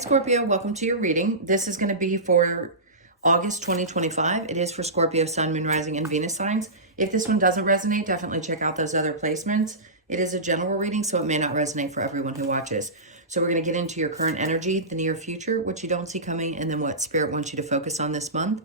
Scorpio, welcome to your reading. This is going to be for August 2025. It is for Scorpio, Sun, Moon, Rising, and Venus signs. If this one doesn't resonate, definitely check out those other placements. It is a general reading, so it may not resonate for everyone who watches. So we're going to get into your current energy, the near future, what you don't see coming, and then what Spirit wants you to focus on this month.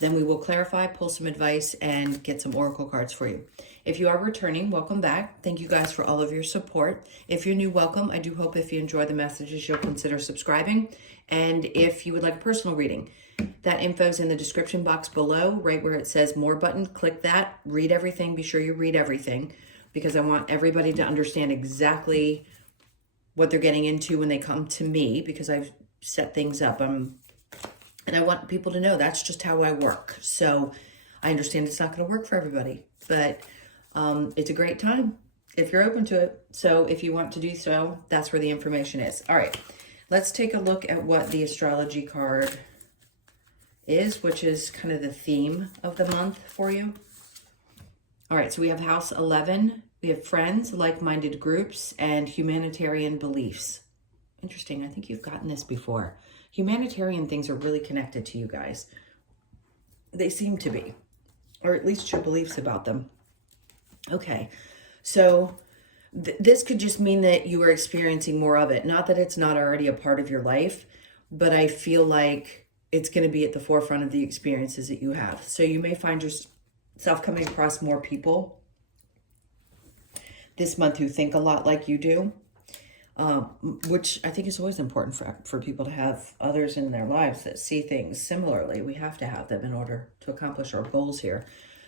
Then we will clarify, pull some advice, and get some oracle cards for you. If you are returning, welcome back. Thank you guys for all of your support. If you're new, welcome. I do hope if you enjoy the messages, you'll consider subscribing. And if you would like a personal reading, that info is in the description box below, right where it says more button. Click that, read everything. Be sure you read everything because I want everybody to understand exactly what they're getting into when they come to me because I've set things up. And I want people to know that's just how I work. So I understand it's not going to work for everybody, but it's a great time if you're open to it. So if you want to do so, that's where the information is. All right, let's take a look at what the astrology card is, which is kind of the theme of the month for you. All right, so we have house 11. We have friends, like-minded groups, and humanitarian beliefs. Interesting. I think you've gotten this before. Humanitarian things are really connected to you guys. They seem to be, or at least your beliefs about them. Okay, so this could just mean that you are experiencing more of it. Not that it's not already a part of your life, but I feel like it's going to be at the forefront of the experiences that you have. So you may find yourself coming across more people this month who think a lot like you do. Which I think is always important for people to have others in their lives that see things similarly. We have to have them in order to accomplish our goals here.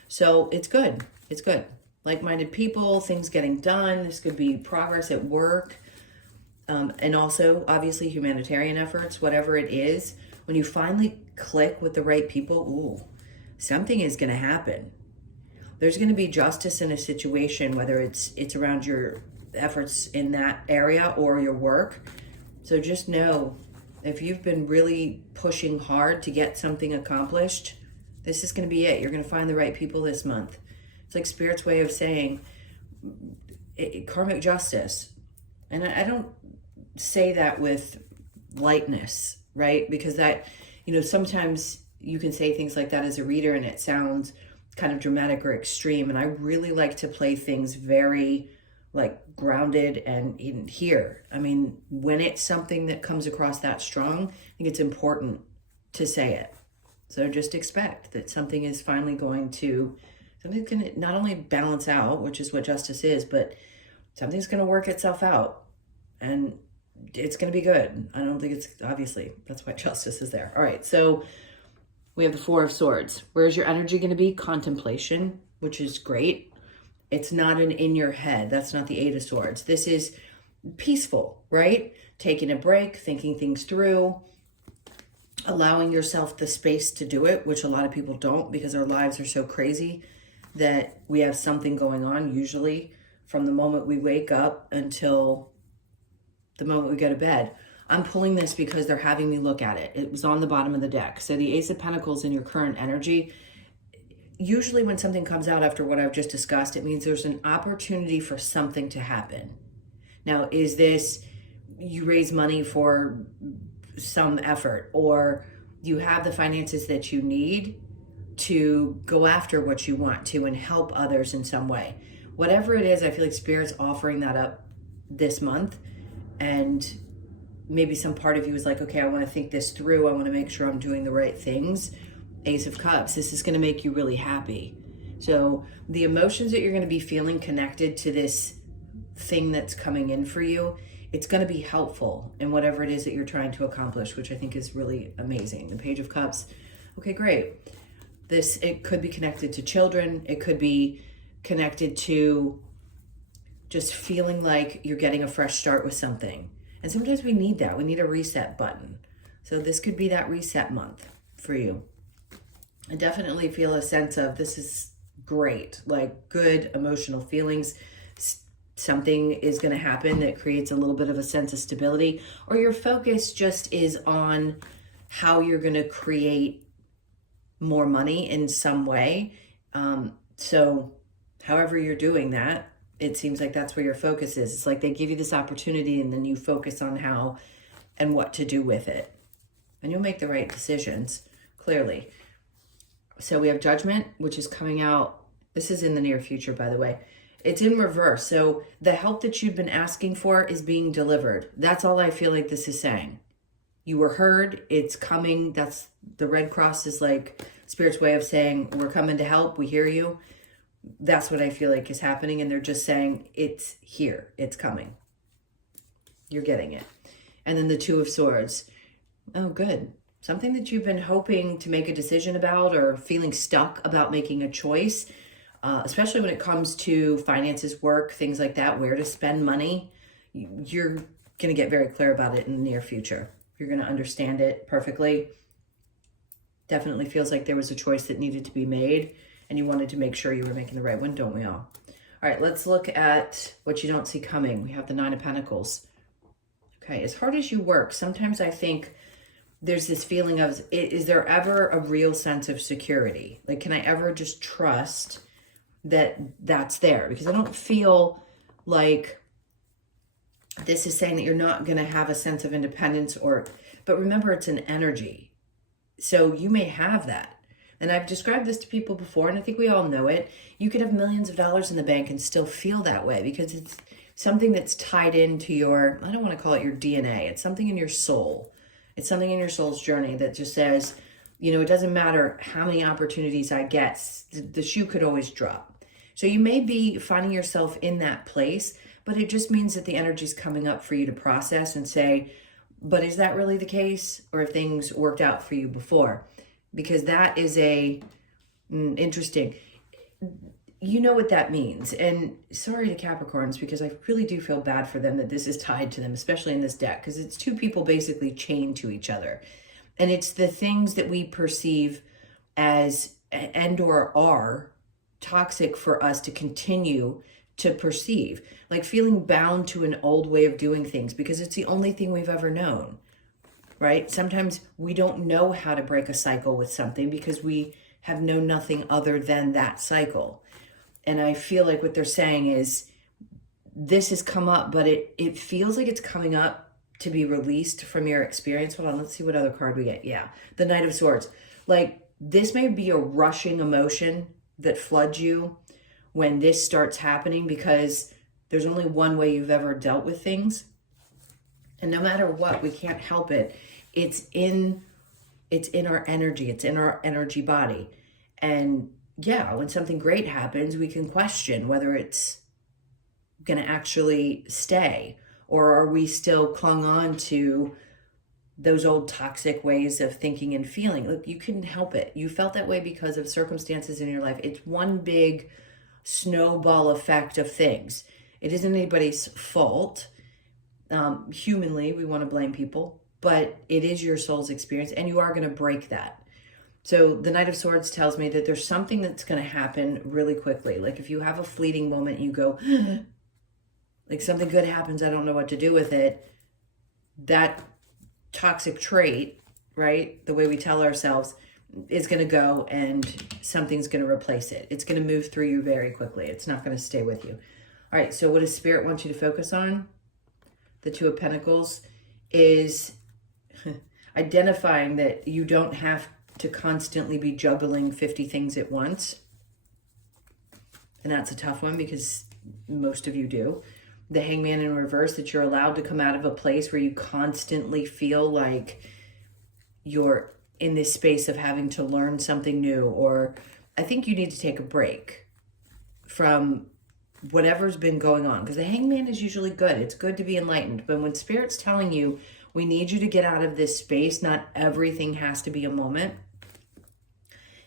So it's good. It's good. Like-minded people, things getting done. This could be progress at work. And also, obviously, humanitarian efforts, whatever it is. When you finally click with the right people, ooh, something is going to happen. There's going to be justice in a situation, whether it's around your efforts in that area or your work. So just know, if you've been really pushing hard to get something accomplished, this is going to be it. You're going to find the right people this month. It's like Spirit's way of saying karmic justice. And I don't say that with lightness, right? Because that, sometimes you can say things like that as a reader and it sounds kind of dramatic or extreme. And I really like to play things very grounded and in here. I mean, when it's something that comes across that strong, I think it's important to say it. So just expect that something's going to not only balance out, which is what justice is, but something's going to work itself out and it's going to be good. I don't think it's, obviously, that's why justice is there. All right. So we have the Four of Swords. Where's your energy going to be? Contemplation, which is great. It's not in your head. That's not the Eight of Swords. This is peaceful, right? Taking a break, thinking things through, allowing yourself the space to do it, which a lot of people don't because our lives are so crazy that we have something going on, usually from the moment we wake up until the moment we go to bed. I'm pulling this because they're having me look at it. It was on the bottom of the deck. So the Ace of Pentacles in your current energy, usually when something comes out after what I've just discussed, it means there's an opportunity for something to happen. Now, is this you raise money for some effort, or you have the finances that you need to go after what you want to and help others in some way? Whatever it is, I feel like Spirit's offering that up this month. And maybe some part of you is like, okay, I want to think this through. I want to make sure I'm doing the right things. Ace of Cups, this is going to make you really happy. So the emotions that you're going to be feeling connected to this thing that's coming in for you, it's going to be helpful in whatever it is that you're trying to accomplish, which I think is really amazing. The Page of Cups, okay, great. It could be connected to children. It could be connected to just feeling like you're getting a fresh start with something. And sometimes we need that. We need a reset button. So this could be that reset month for you. I definitely feel a sense of this is great, like good emotional feelings. Something is going to happen that creates a little bit of a sense of stability, or your focus just is on how you're going to create more money in some way. So however you're doing that, it seems like that's where your focus is. It's like they give you this opportunity and then you focus on how and what to do with it. And you'll make the right decisions, clearly. So we have Judgment, which is coming out. This is in the near future, by the way. It's in reverse. So the help that you've been asking for is being delivered. That's all I feel like this is saying. You were heard. It's coming. That's the red cross is like Spirit's way of saying, we're coming to help. We hear you. That's what I feel like is happening. And they're just saying, it's here. It's coming. You're getting it. And then the Two of Swords. Oh, good. Something that you've been hoping to make a decision about or feeling stuck about making a choice, especially when it comes to finances, work, things like that, where to spend money. You're going to get very clear about it in the near future. You're going to understand it perfectly. Definitely feels like there was a choice that needed to be made and you wanted to make sure you were making the right one, don't we all? All right, let's look at what you don't see coming. We have the Nine of Pentacles. Okay, as hard as you work, sometimes I think there's this feeling of, is there ever a real sense of security? Like, can I ever just trust that that's there? Because I don't feel like this is saying that you're not going to have a sense of independence but remember, it's an energy. So you may have that. And I've described this to people before, and I think we all know it. You could have millions of dollars in the bank and still feel that way because it's something that's tied into your, I don't want to call it your DNA. It's something in your soul. It's something in your soul's journey that just says, you know, it doesn't matter how many opportunities I get, the shoe could always drop. So you may be finding yourself in that place, but it just means that the energy is coming up for you to process and say, but is that really the case? Or if things worked out for you before? Because that is interesting. You know what that means. And sorry to Capricorns, because I really do feel bad for them that this is tied to them, especially in this deck, because it's two people basically chained to each other. And it's the things that we perceive as and or are toxic for us to continue to perceive, like feeling bound to an old way of doing things because it's the only thing we've ever known, right? Sometimes we don't know how to break a cycle with something because we have known nothing other than that cycle. And I feel like what they're saying is this has come up, but it feels like it's coming up to be released from your experience. Hold on, let's see what other card we get. Yeah, the Knight of Swords. Like, this may be a rushing emotion that floods you when this starts happening because there's only one way you've ever dealt with things. And no matter what, we can't help it. It's in our energy. It's in our energy body. And yeah, when something great happens, we can question whether it's going to actually stay, or are we still clung on to those old toxic ways of thinking and feeling. Look, you couldn't help it. You felt that way because of circumstances in your life. It's one big snowball effect of things. It isn't anybody's fault. Humanly, we want to blame people, but it is your soul's experience, and you are going to break that. So the Knight of Swords tells me that there's something that's going to happen really quickly. Like if you have a fleeting moment, you go, like something good happens, I don't know what to do with it. That toxic trait, right, the way we tell ourselves, is going to go and something's going to replace it. It's going to move through you very quickly. It's not going to stay with you. All right, so what does Spirit want you to focus on? The Two of Pentacles is identifying that you don't have to constantly be juggling 50 things at once. And that's a tough one because most of you do. The Hangman in reverse, that you're allowed to come out of a place where you constantly feel like you're in this space of having to learn something new, or I think you need to take a break from whatever's been going on, because the Hangman is usually good. It's good to be enlightened. But when Spirit's telling you, we need you to get out of this space, not everything has to be a moment,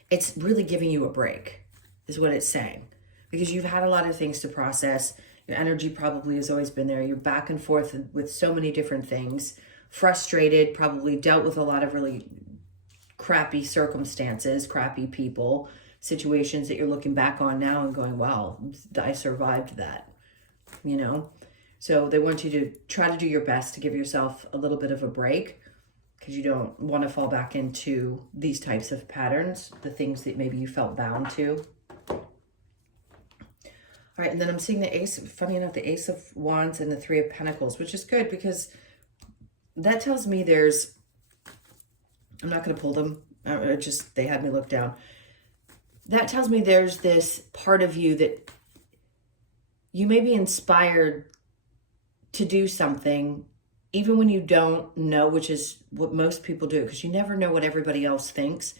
it's really giving you a break, is what it's saying. Because you've had a lot of things to process. Your energy probably has always been there. You're back and forth with so many different things. Frustrated, probably dealt with a lot of really crappy circumstances, crappy people, situations that you're looking back on now and going, wow, I survived that, you know? So they want you to try to do your best to give yourself a little bit of a break, because you don't want to fall back into these types of patterns, the things that maybe you felt bound to. All right, and then I'm seeing the Ace, funny enough, the Ace of Wands and the Three of Pentacles, which is good because that tells me I'm not going to pull them. They had me look down. That tells me there's this part of you that you may be inspired to do something even when you don't know, which is what most people do, because you never know what everybody else thinks.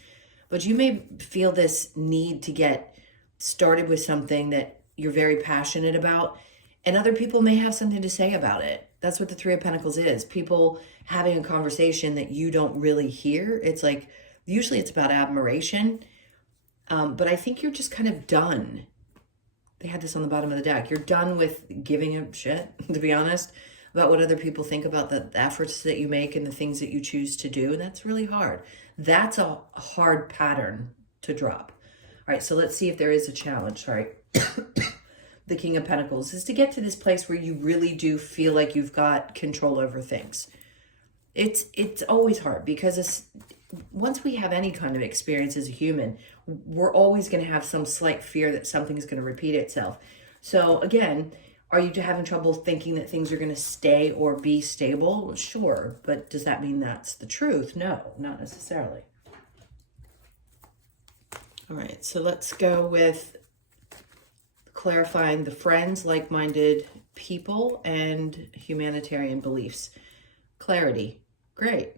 But you may feel this need to get started with something that you're very passionate about, and other people may have something to say about it. That's what the Three of Pentacles is. People having a conversation that you don't really hear. It's like, usually it's about admiration, but I think you're just kind of done. They had this on the bottom of the deck. You're done with giving a shit, to be honest, about what other people think about the efforts that you make and the things that you choose to do. And that's really hard. That's a hard pattern to drop. All right, so let's see if there is a challenge. Sorry. The King of Pentacles is to get to this place where you really do feel like you've got control over things. It's always hard because once we have any kind of experience as a human, we're always going to have some slight fear that something's going to repeat itself. So again, are you having trouble thinking that things are going to stay or be stable? Sure, but does that mean that's the truth? No, not necessarily. All right, so let's go with clarifying the friends, like-minded people, and humanitarian beliefs. Clarity. Great.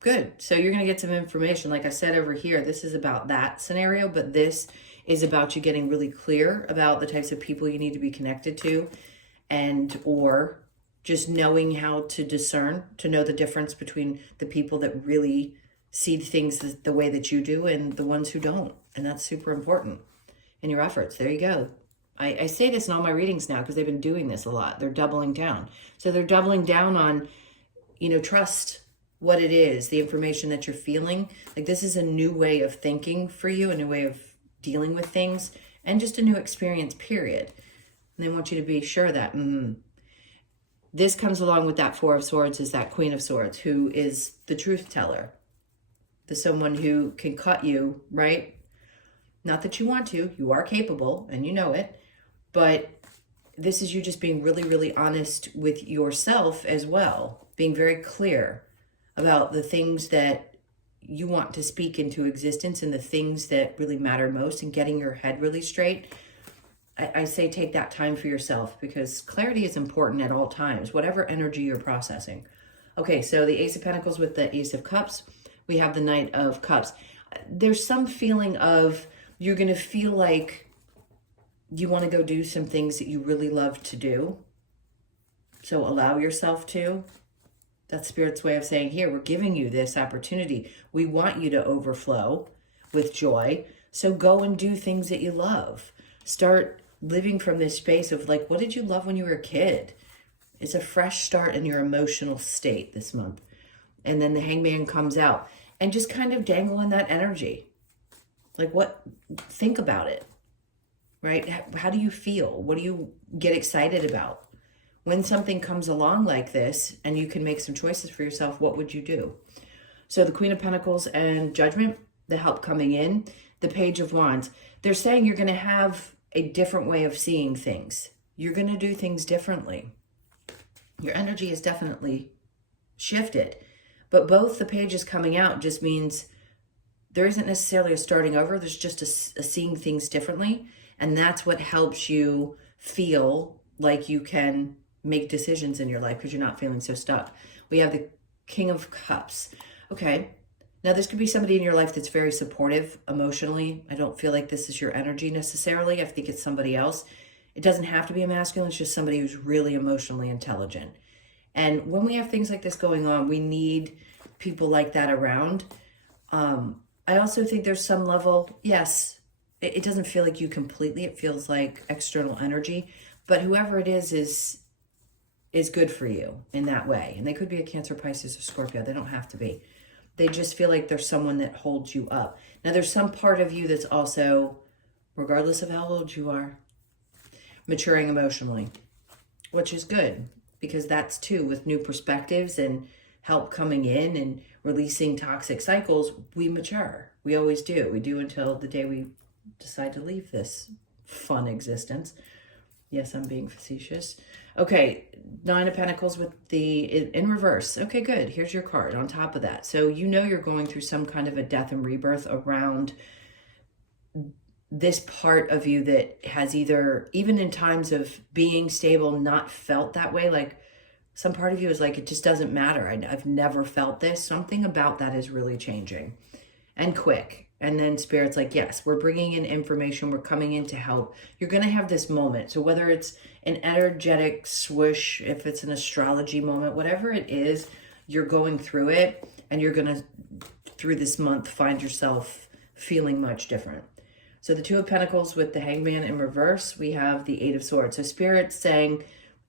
Good. So you're going to get some information. Like I said over here, this is about that scenario, but this is about you getting really clear about the types of people you need to be connected to, and or just knowing how to discern, to know the difference between the people that really see things the way that you do and the ones who don't. And that's super important in your efforts. There you go. I say this in all my readings now because they've been doing this a lot. They're doubling down. So they're doubling down on, trust what it is, the information that you're feeling. Like, this is a new way of thinking for you, a new way of dealing with things, and just a new experience, period. And they want you to be sure that this comes along with that Four of Swords, is that Queen of Swords, who is the truth teller, the someone who can cut you, right? Not that you want to, you are capable and you know it, but this is you just being really, really honest with yourself as well, being very clear about the things that you want to speak into existence and the things that really matter most, and getting your head really straight. I say take that time for yourself, because clarity is important at all times, whatever energy you're processing. Okay, so the Ace of Pentacles with the Ace of Cups, we have the Knight of Cups. There's some feeling of you're going to feel like you want to go do some things that you really love to do. So allow yourself to. That's Spirit's way of saying, here, we're giving you this opportunity. We want you to overflow with joy. So go and do things that you love. Start living from this space of like, what did you love when you were a kid? It's a fresh start in your emotional state this month. And then the Hangman comes out, and just kind of dangle in that energy. Like, think about it, right? How do you feel? What do you get excited about? When something comes along like this and you can make some choices for yourself, what would you do? So the Queen of Pentacles and Judgment, the help coming in, the Page of Wands, they're saying you're going to have a different way of seeing things. You're going to do things differently. Your energy is definitely shifted. But both the pages coming out just means there isn't necessarily a starting over. There's just a seeing things differently. And that's what helps you feel like you can make decisions in your life, because you're not feeling so stuck. We have the King of Cups. Okay. Now, this could be somebody in your life that's very supportive emotionally. I don't feel like this is your energy necessarily. I think it's somebody else. It doesn't have to be a masculine. It's just somebody who's really emotionally intelligent. And when we have things like this going on, we need people like that around. I also think there's some level, yes, it doesn't feel like you completely. It feels like external energy. But whoever it is good for you in that way. And they could be a Cancer, Pisces, or Scorpio. They don't have to be. They just feel like there's someone that holds you up. Now, there's some part of you that's also, regardless of how old you are, maturing emotionally, which is good, because that's too, with new perspectives and help coming in and releasing toxic cycles, we mature. We always do. We do until the day we decide to leave this fun existence. Yes, I'm being facetious. Okay, Nine of Pentacles with the in reverse. Okay, good. Here's your card on top of that. So you know you're going through some kind of a death and rebirth around this part of you that has either, even in times of being stable, not felt that way. Like some part of you is like, it just doesn't matter. I've never felt this. Something about that is really changing and quick. And then Spirit's like, yes, we're bringing in information. We're coming in to help. You're going to have this moment. So whether it's an energetic swoosh, if it's an astrology moment, whatever it is, you're going through it, and you're going to, through this month, find yourself feeling much different. So the Two of Pentacles with the Hangman in reverse, we have the Eight of Swords. So Spirit's saying,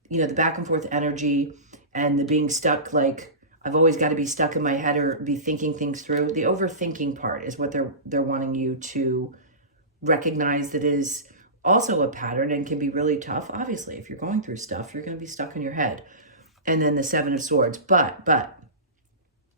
you know, the back and forth energy and the being stuck, like, I've always got to be stuck in my head or be thinking things through. The overthinking part is what they're wanting you to recognize, that is also a pattern and can be really tough. Obviously, if you're going through stuff, you're going to be stuck in your head. And then the Seven of Swords. But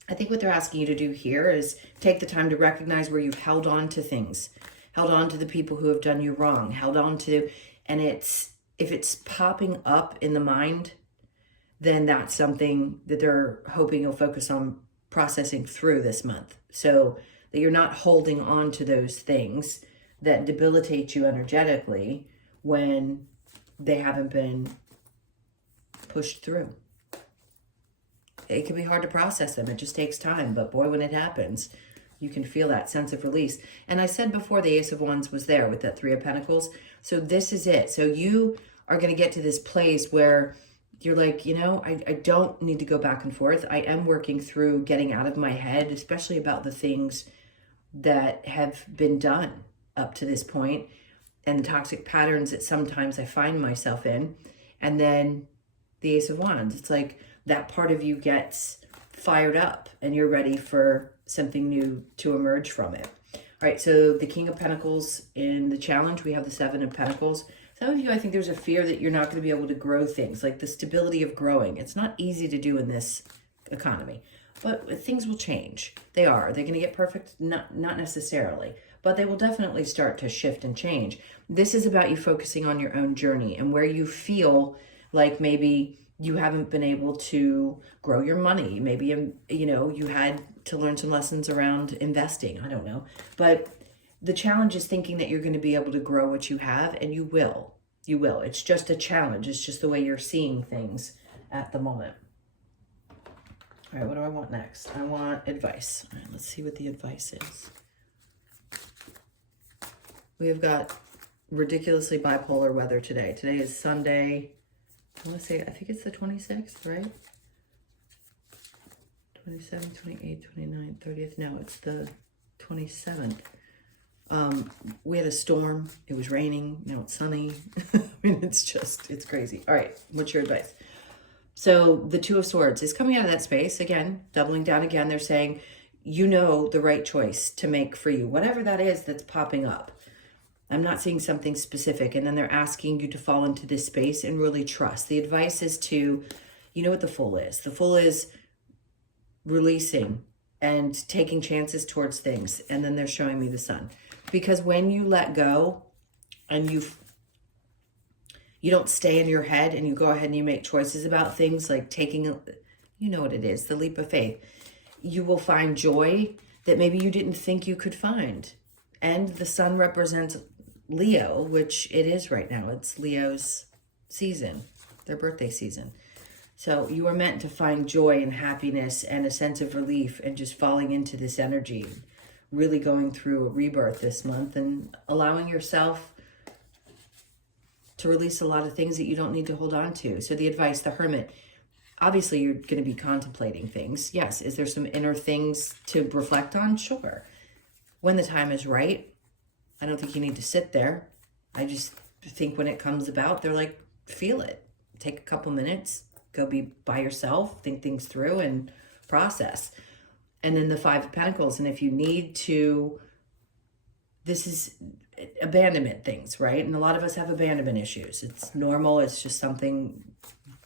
I think what they're asking you to do here is take the time to recognize where you've held on to things, held on to the people who have done you wrong, held on to, and if it's popping up in the mind, then that's something that they're hoping you'll focus on processing through this month. So that you're not holding on to those things that debilitate you energetically when they haven't been pushed through. It can be hard to process them. It just takes time. But boy, when it happens, you can feel that sense of release. And I said before, the Ace of Wands was there with that Three of Pentacles. So this is it. So you are going to get to this place where you're like, you know, I don't need to go back and forth. I am working through getting out of my head, especially about the things that have been done up to this point and the toxic patterns that sometimes I find myself in. And then the Ace of Wands, it's like that part of you gets fired up and you're ready for something new to emerge from it. All right, so the King of Pentacles in the challenge, we have the Seven of Pentacles. Some of you, I think there's a fear that you're not going to be able to grow things, like the stability of growing. It's not easy to do in this economy, but things will change. They are. They're going to get perfect? Not necessarily, but they will definitely start to shift and change. This is about you focusing on your own journey and where you feel like maybe you haven't been able to grow your money. Maybe, you know, you had to learn some lessons around investing. I don't know. But the challenge is thinking that you're going to be able to grow what you have, and you will. You will. It's just a challenge. It's just the way you're seeing things at the moment. All right, what do I want next? I want advice. All right, let's see what the advice is. We have got ridiculously bipolar weather today. Today is Sunday. I want to say, I think it's the 26th, right? 27th, 28th, 29th, 30th. No, it's the 27th. We had a storm. It was raining. Now it's sunny. I mean, it's crazy. All right, what's your advice? So the Two of Swords is coming out of that space. Again, doubling down again. They're saying, you know the right choice to make for you. Whatever that is that's popping up. I'm not seeing something specific. And then they're asking you to fall into this space and really trust. The advice is to, you know what the Fool is. The Fool is releasing and taking chances towards things. And then they're showing me the Sun. Because when you let go and you don't stay in your head and you go ahead and you make choices about things, like taking, you know what it is, the leap of faith, you will find joy that maybe you didn't think you could find. And the Sun represents Leo, which it is right now. It's Leo's season, their birthday season. So you are meant to find joy and happiness and a sense of relief and just falling into this energy, really going through a rebirth this month and allowing yourself to release a lot of things that you don't need to hold on to. So the advice, the Hermit, obviously you're going to be contemplating things. Yes. Is there some inner things to reflect on? Sure. When the time is right. I don't think you need to sit there. I just think when it comes about, they're like, feel it. Take a couple minutes, go be by yourself, think things through and process. And then the Five of Pentacles. And if you need to, this is abandonment things, right? And a lot of us have abandonment issues. It's normal. It's just something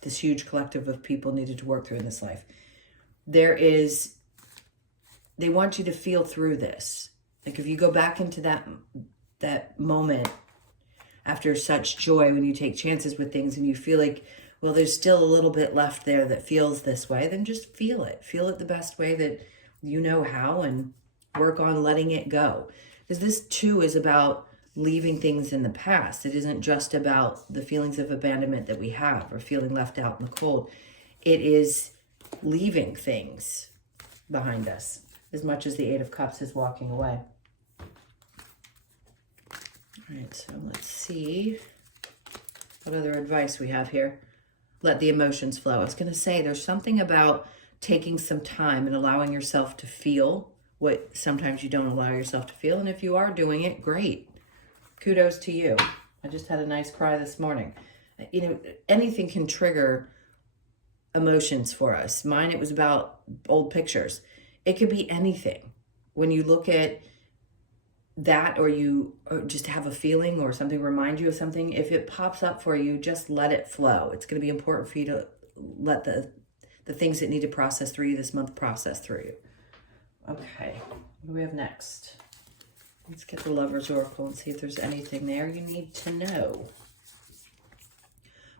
this huge collective of people needed to work through in this life. They want you to feel through this. Like if you go back into that moment after such joy when you take chances with things and you feel like well, there's still a little bit left there that feels this way, then just feel it. Feel it the best way that you know how, and work on letting it go. Because this too is about leaving things in the past. It isn't just about the feelings of abandonment that we have or feeling left out in the cold. It is leaving things behind us as much as the Eight of Cups is walking away. All right, so let's see what other advice we have here. Let the emotions flow. I was going to say there's something about taking some time and allowing yourself to feel what sometimes you don't allow yourself to feel. And if you are doing it, great. Kudos to you. I just had a nice cry this morning. You know, anything can trigger emotions for us. Mine, it was about old pictures. It could be anything. When you look at that, or just have a feeling or something remind you of something, if it pops up for you, just let it flow. It's going to be important for you to let the things that need to process through you this month process through you. Okay, what do we have next? Let's get the Lover's Oracle and see if there's anything there you need to know.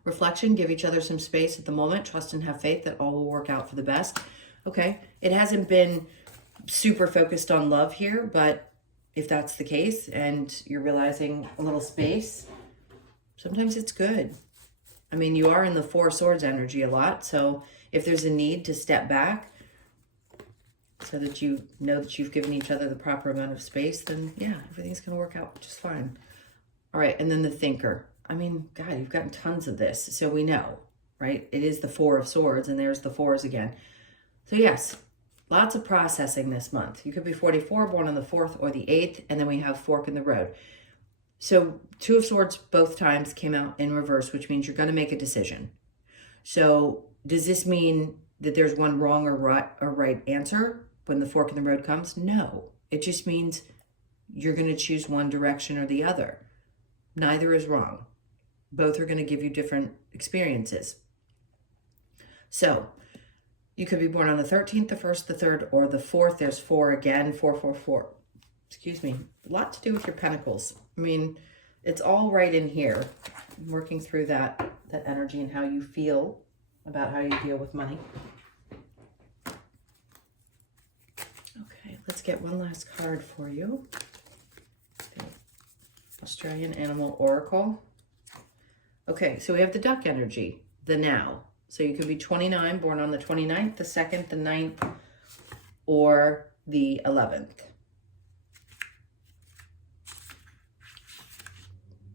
Reflection, give each other some space at the moment. Trust and have faith that all will work out for the best. Okay, it hasn't been super focused on love here, but if that's the case and you're realizing a little space, sometimes it's good. I mean, you are in the Four of Swords energy a lot, so if there's a need to step back so that you know that you've given each other the proper amount of space, then yeah, everything's going to work out just fine. All right, and then the Thinker. I mean, God, you've gotten tons of this, so we know, right? It is the Four of Swords, and there's the fours again. So yes, lots of processing this month. You could be 44, born on the 4th or the 8th, and then we have fork in the road. So Two of Swords both times came out in reverse, which means you're going to make a decision. So does this mean that there's one wrong or right answer when the fork in the road comes? No. It just means you're going to choose one direction or the other. Neither is wrong. Both are going to give you different experiences. So you could be born on the 13th, the 1st, the 3rd, or the 4th. There's 4 again, 444. Excuse me. A lot to do with your pentacles. I mean, it's all right in here. I'm working through that energy and how you feel about how you deal with money. Okay, let's get one last card for you. The Australian Animal Oracle. Okay, so we have the duck energy, the now. So you could be 29, born on the 29th, the 2nd, the 9th, or the 11th.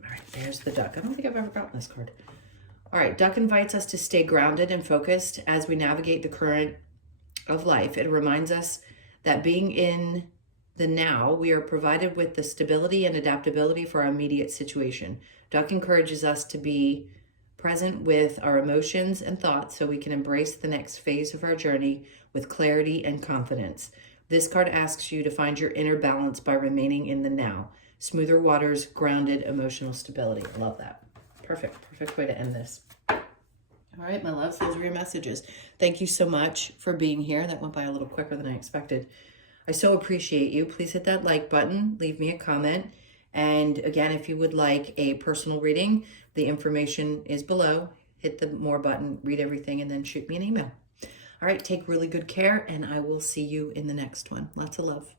All right, there's the duck. I don't think I've ever gotten this card. All right, duck invites us to stay grounded and focused as we navigate the current of life. It reminds us that being in the now, we are provided with the stability and adaptability for our immediate situation. Duck encourages us to be present with our emotions and thoughts so we can embrace the next phase of our journey with clarity and confidence. This card asks you to find your inner balance by remaining in the now. Smoother waters, grounded emotional stability. I love that. Perfect way to end this. All right, my loves, those are your messages. Thank you so much for being here. That went by a little quicker than I expected. I so appreciate you. Please hit that like button, leave me a comment. And again, if you would like a personal reading, the information is below. Hit the more button, read everything, and then shoot me an email. All right, take really good care, and I will see you in the next one. Lots of love.